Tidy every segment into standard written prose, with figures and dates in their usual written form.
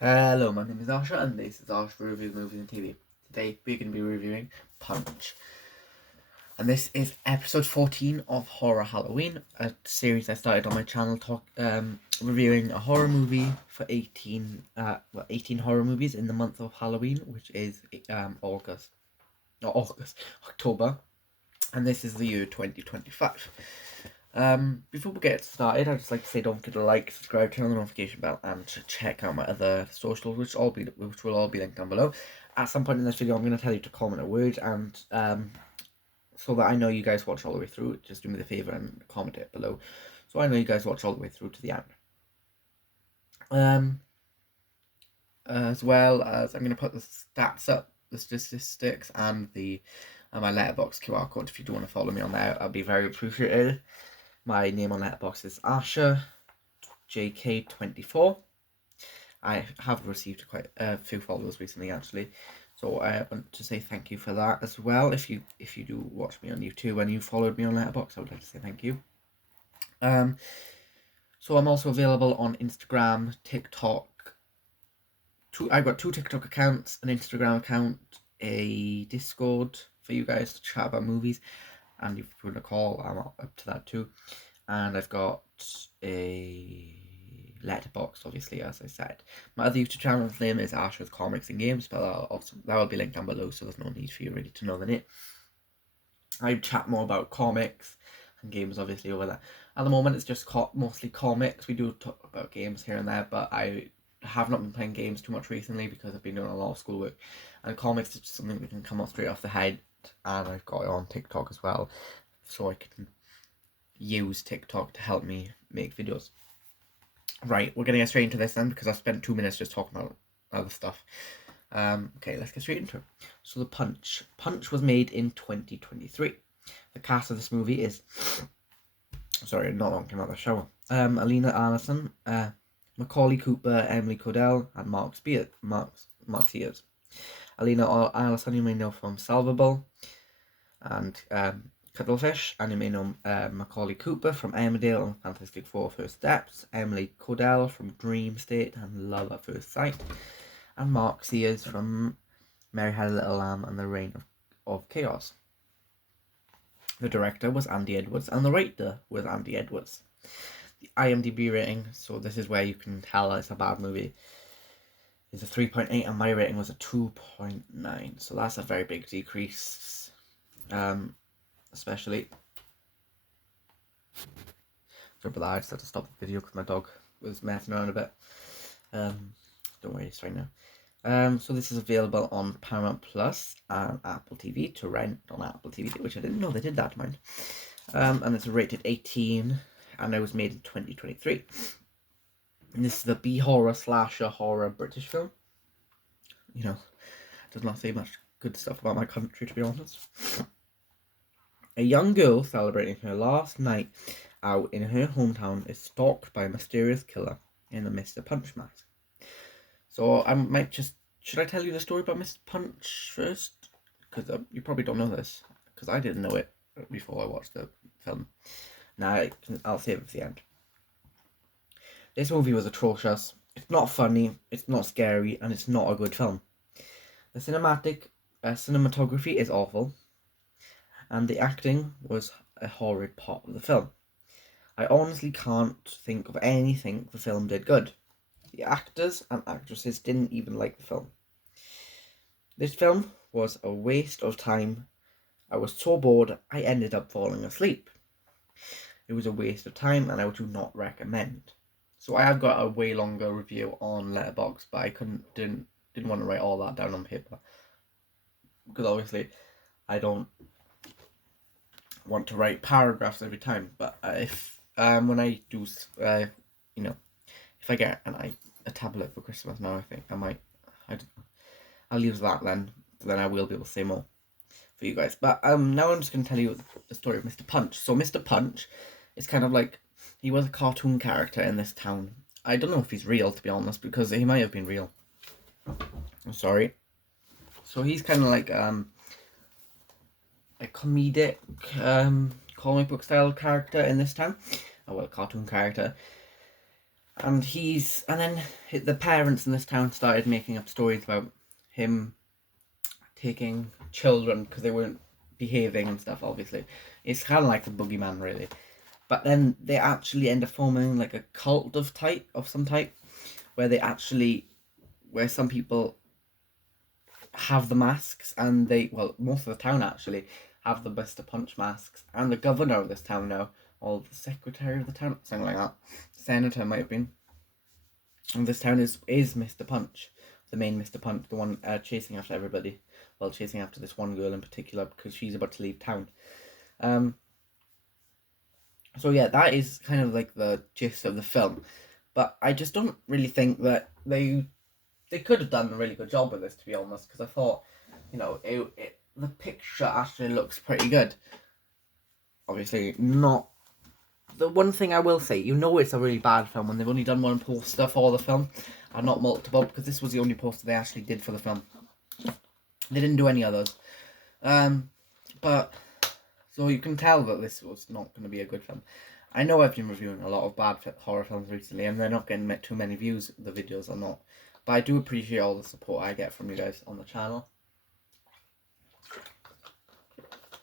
Hello, my name is Asha, and this is Asha Reviews Movies and TV. Today we're going to be reviewing Punch, and this is episode 14 of Horror Halloween, a series I started on my channel, reviewing a horror movie for 18 horror movies in the month of Halloween, which is October, and this is the year 2025. Before we get started, I'd just like to say don't forget to like, subscribe, turn on the notification bell, and to check out my other socials, which will all be linked down below. At some point in this video, I'm going to tell you to comment a word, and so that I know you guys watch all the way through, just do me the favor and comment it below, so I know you guys watch all the way through to the end. As well as I'm going to put the stats up, the statistics, and the my Letterboxd QR code. If you do want to follow me on there, I'll be very appreciated. My name on Letterboxd is Asha JK24. I have received quite a few followers recently, actually, so I want to say thank you for that as well. If you do watch me on YouTube and you followed me on Letterboxd, I would like to say thank you. So I'm also available on Instagram, TikTok. I've got 2 TikTok accounts, an Instagram account, a Discord for you guys to chat about movies, and if you want to call, I'm up to that too. And I've got a Letterboxd, obviously, as I said. My other YouTube channel's name is Asher's Comics and Games, but that will be linked down below, so there's no need for you really to know the name. I chat more about comics and games, obviously, over there. At the moment, it's just mostly comics. We do talk about games here and there, but I have not been playing games too much recently because I've been doing a lot of schoolwork. And comics is just something that can come off straight off the head, and I've got it on TikTok as well, so I can use TikTok to help me make videos. Right, we're gonna get straight into this then because I spent 2 minutes just talking about other stuff. Okay, let's get straight into it. So the Punch was made in 2023. The cast of this movie is not long came out of the shower. Alina Allison, Macaulay Cooper, Emily Codell, and Mark Sears. Alina Allison you may know from Salvable and Cuttlefish, and you may know Macaulay Cooper from Emmerdale and Fantastic Four First Steps, Emily Codell from Dream State and Love at First Sight, and Mark Sears from Mary Had a Little Lamb and the Reign of Chaos. The director was Andy Edwards and the writer was Andy Edwards. The IMDb rating, so this is where you can tell it's a bad movie, is a 3.8 and my rating was a 2.9, so that's a very big decrease. Especially. Sorry about that, I just had to stop the video because my dog was messing around a bit. Don't worry, it's fine now. So this is available on Paramount Plus and Apple TV to rent on Apple TV, which I didn't know they did that, mind. And it's rated 18, and it was made in 2023. And this is the B-horror slasher horror British film. You know, does not say much good stuff about my country, to be honest. A young girl celebrating her last night out in her hometown is stalked by a mysterious killer in a Mr. Punch mask. So I might just... Should I tell you the story about Mr. Punch first? Because you probably don't know this, because I didn't know it before I watched the film. Now I'll save it for the end. This movie was atrocious. It's not funny, it's not scary, and it's not a good film. The cinematography is awful, and the acting was a horrid part of the film. I honestly can't think of anything the film did good. The actors and actresses didn't even like the film. This film was a waste of time. I was so bored I ended up falling asleep. It was a waste of time and I do not recommend. So I have got a way longer review on Letterboxd, but I didn't want to write all that down on paper because obviously I don't want to write paragraphs every time. But if when I do if I get a tablet for Christmas now, I think I might I'll use that then I will be able to say more for you guys. But now I'm just going to tell you the story of Mr. Punch. So Mr. Punch is kind of like, he was a cartoon character in this town. I don't know if he's real, to be honest, because he might have been real. I'm sorry. So he's kind of like a comedic comic book style character in this town. Well, cartoon character. And then the parents in this town started making up stories about him taking children because they weren't behaving and stuff. Obviously, it's kind of like the boogeyman, really. But then they actually end up forming like a cult of some type, where where some people have the masks, and most of the town actually have the Mr. Punch masks, and the governor of this town now, or the secretary of the town, something like that, senator might have been. And this town is Mr. Punch, the main Mr. Punch, the one chasing after everybody. Well, chasing after this one girl in particular because she's about to leave town. So yeah, that is kind of like the gist of the film. But I just don't really think that they could have done a really good job with this, to be honest, because I thought, the picture actually looks pretty good. Obviously, not. The one thing I will say, it's a really bad film when they've only done one poster for the film and not multiple, because this was the only poster they actually did for the film. They didn't do any others. But so you can tell that this was not going to be a good film. I know I've been reviewing a lot of bad horror films recently, and they're not getting too many views. The videos are not, but I do appreciate all the support I get from you guys on the channel,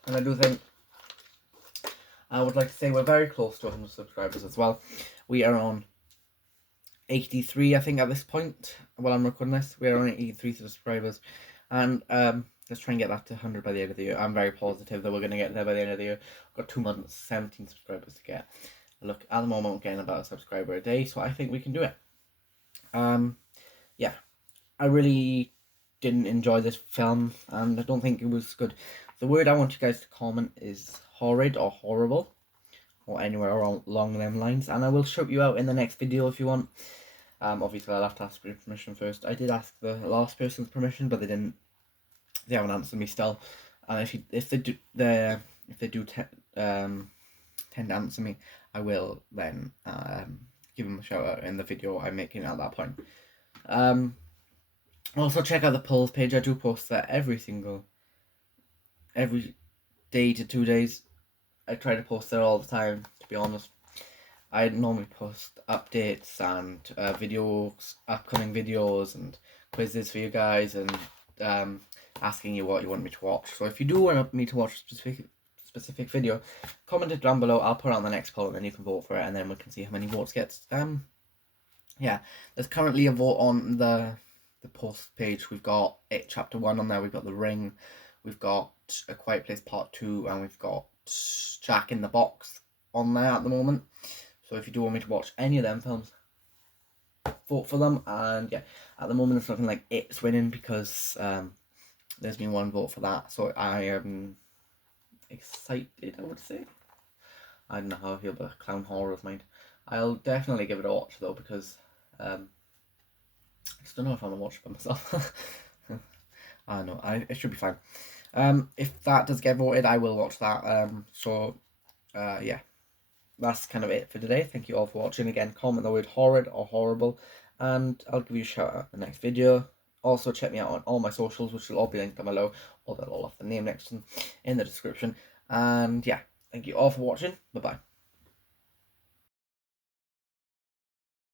and I do think I would like to say we're very close to 100 subscribers as well. We are on 83, I think, at this point. While I'm recording this, we are on 83 subscribers, and let's try and get that to 100 by the end of the year. I'm very positive that we're going to get there by the end of the year. We've got 2 months, 17 subscribers to get. Look, at the moment, we're getting about a subscriber a day, so I think we can do it. Yeah, I really didn't enjoy this film, and I don't think it was good. The word I want you guys to comment is horrid or horrible, or anywhere along them lines, and I will shout you out in the next video if you want. Obviously, I'll have to ask for your permission first. I did ask the last person's permission, but they haven't answered me still. And if they do tend to answer me, I will then give them a shout out in the video I'm making at that point. Also check out the polls page. I do post that every day to 2 days. I try to post there all the time, to be honest. I normally post updates and videos, upcoming videos and quizzes for you guys, and asking you what you want me to watch. So if you do want me to watch a specific video, comment it down below. I'll put it on the next poll, and then you can vote for it, and then we can see how many votes gets. Yeah, there's currently a vote on the post page. We've got It Chapter 1 on there, we've got The Ring, we've got A Quiet Place Part 2, and we've got Jack in the Box on there at the moment. So if you do want me to watch any of them films, vote for them. And yeah, at the moment it's looking like It's winning because there's been one vote for that. So I am excited, I would say. I don't know how I feel about clown horror of mine. I'll definitely give it a watch though, because I just don't know if I'm gonna watch it by myself. I don't know, it should be fine. If that does get voted, I will watch that. Yeah, that's kind of it for today. Thank you all for watching. Again, comment the word horrid or horrible, and I'll give you a shout out in the next video. Also, check me out on all my socials, which will all be linked down below, or they'll all have the name next to them in the description. And yeah, thank you all for watching. Bye bye.